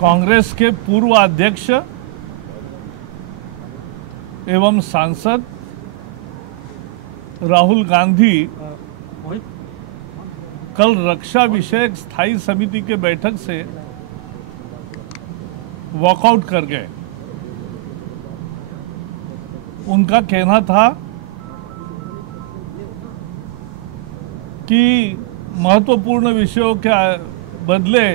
कांग्रेस के पूर्व अध्यक्ष एवं सांसद राहुल गांधी कल रक्षा विषयक स्थायी समिति के बैठक से वॉकआउट कर गए। उनका कहना था कि महत्वपूर्ण विषयों के बदले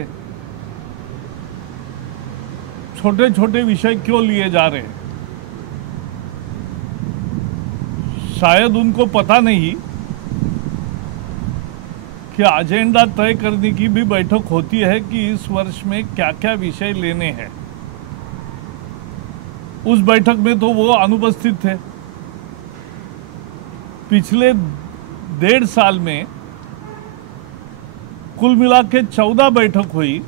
छोटे छोटे विषय क्यों लिए जा रहे हैं। शायद उनको पता नहीं कि एजेंडा तय करने की भी बैठक होती है कि इस वर्ष में क्या क्या विषय लेने हैं। उस बैठक में तो वो अनुपस्थित थे। पिछले 1.5 साल में कुल मिला के 14 बैठक हुई।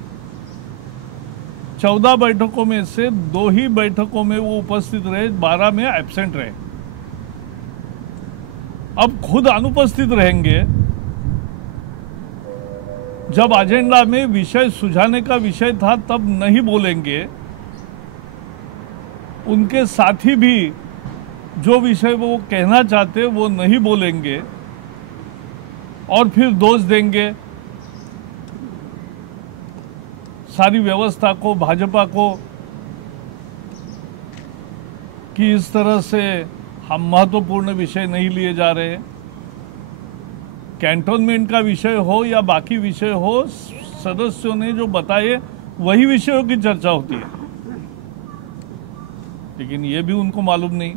14 बैठकों में से 2 ही बैठकों में वो उपस्थित रहे, 12 में एब्सेंट रहे। अब खुद अनुपस्थित रहेंगे। जब एजेंडा में विषय सुझाने का विषय था तब नहीं बोलेंगे। उनके साथी भी जो विषय वो कहना चाहते वो नहीं बोलेंगे और फिर दोष देंगे सारी व्यवस्था को, भाजपा को, कि इस तरह से हम महत्वपूर्ण विषय नहीं लिए जा रहे। कैंटोनमेंट का विषय हो या बाकी विषय हो, सदस्यों ने जो बताए वही विषयों की चर्चा होती है, लेकिन ये भी उनको मालूम नहीं।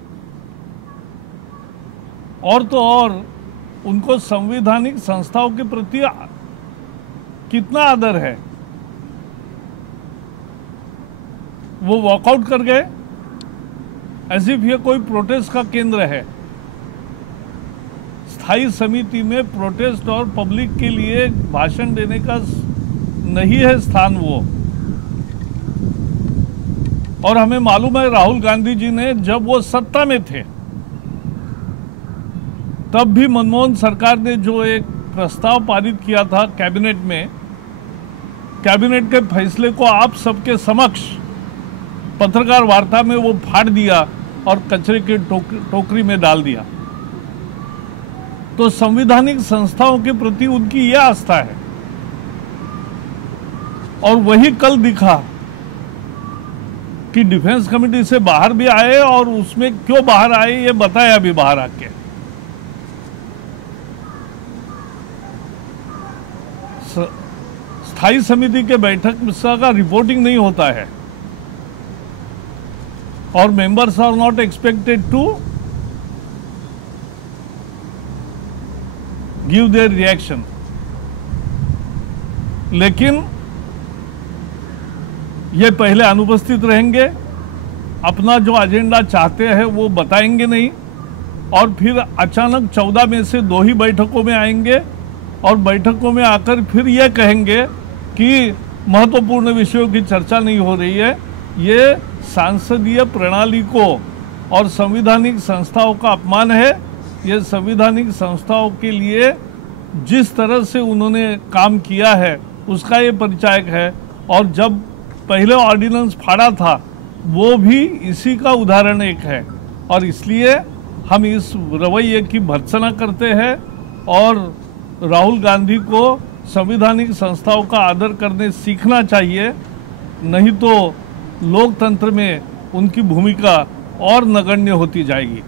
और तो और उनको संवैधानिक संस्थाओं के प्रति कितना आदर है। वो वॉकआउट कर गए एज इफ ये कोई प्रोटेस्ट का केंद्र है। स्थायी समिति में प्रोटेस्ट और पब्लिक के लिए भाषण देने का नहीं है स्थान वो। और हमें मालूम है राहुल गांधी जी ने जब वो सत्ता में थे तब भी मनमोहन सरकार ने जो एक प्रस्ताव पारित किया था कैबिनेट में, कैबिनेट के फैसले को आप सबके समक्ष पत्रकार वार्ता में वो फाड़ दिया और कचरे की टोकरी में डाल दिया। तो संवैधानिक संस्थाओं के प्रति उनकी यह आस्था है और वही कल दिखा कि डिफेंस कमेटी से बाहर भी आए और उसमें क्यों बाहर आए ये बताया अभी बाहर आके। स्थायी समिति के बैठक का रिपोर्टिंग नहीं होता है और members are not expected to give their reaction. लेकिन ये पहले अनुपस्थित रहेंगे, अपना जो एजेंडा चाहते हैं वो बताएंगे नहीं और फिर अचानक 14 में से 2 ही बैठकों में आएंगे और बैठकों में आकर फिर ये कहेंगे कि महत्वपूर्ण विषयों की चर्चा नहीं हो रही है। ये सांसदीय प्रणाली को और संवैधानिक संस्थाओं का अपमान है। ये संवैधानिक संस्थाओं के लिए जिस तरह से उन्होंने काम किया है उसका ये परिचायक है। और जब पहले ऑर्डिनेंस फाड़ा था वो भी इसी का उदाहरण एक है। और इसलिए हम इस रवैये की भर्त्सना करते हैं और राहुल गांधी को संवैधानिक संस्थाओं का आदर करने सीखना चाहिए, नहीं तो लोकतंत्र में उनकी भूमिका और नगण्य होती जाएगी।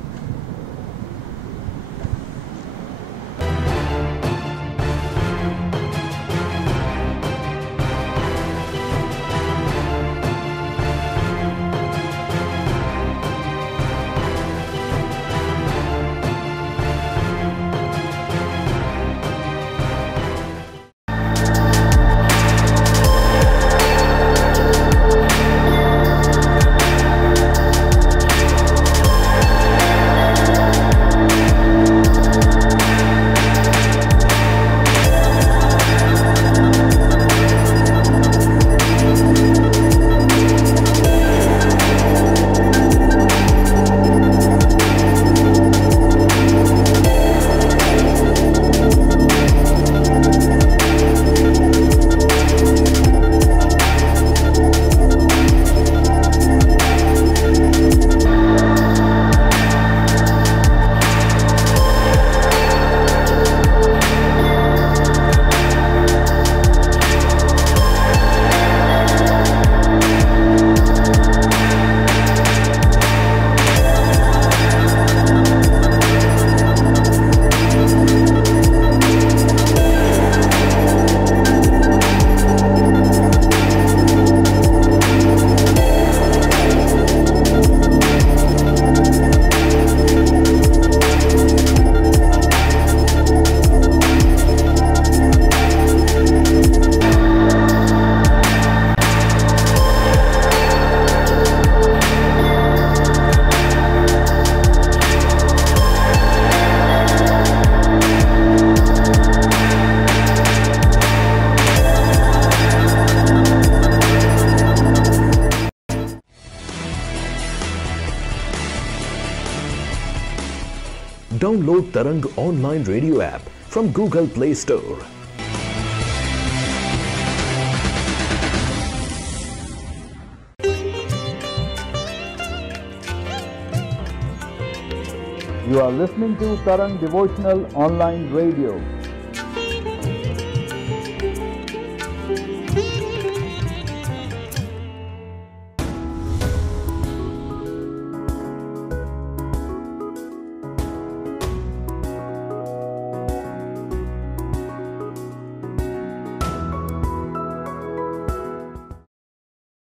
Download Tarang online radio app from Google Play Store. You are listening to Tarang Devotional Online Radio.